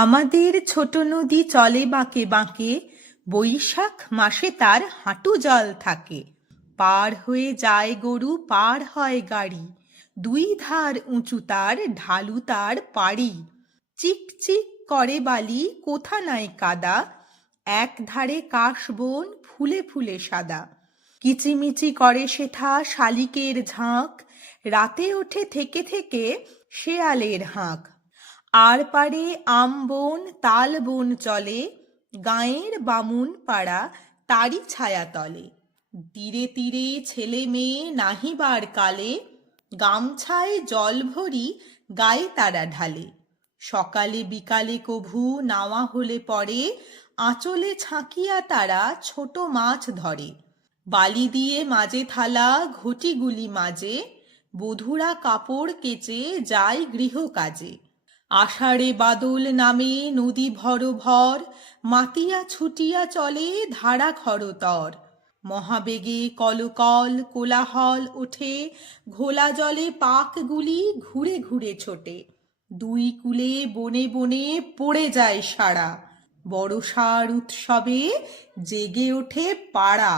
আমাদের ছোট নদী চলে বাঁকে বাঁকে, বৈশাখ মাসে তার হাঁটু জল থাকে। পার হয়ে যায় গরু, পার হয় গাড়ি, দুই ধার উঁচু তার, ঢালু তার পাড়ি। চিক চিক করে বালি, কোথা নাই কাদা, এক ধারে কাশবন ফুলে ফুলে সাদা। কিচিমিচি করে সেথা শালিকের ঝাঁক, রাতে ওঠে থেকে থেকে শেয়ালের হাঁক। আর পারে আম বন তাল বন চলে, গাঁয়ের বামুন পাড়া তারই ছায়া তলে। তীরে তীরে ছেলে মেয়ে নাহিবার কালে, গামছায় জল ভরি গায়ে তারা ঢালে। সকালে বিকালে কভু নাওয়া হলে পরে, আঁচলে ছাঁকিয়া তারা ছোট মাছ ধরে। বালি দিয়ে মাঝে থালা ঘটিগুলি মাঝে, বধূরা কাপড় কেচে যায় গৃহ কাজে। আষাঢ়ে বাদল নামে নদী ভর ভর, মাতিয়া ছুটিয়া চলে ধারা খরতর। মহাবেগে কলকল কোলাহল ওঠে, ঘোলা জলে পাকগুলি ঘুরে ঘুরে ছোটে। দুই কূলে বনে বনে পড়ে যায় সারা, বর্ষার উৎসবে জেগে ওঠে পাড়া।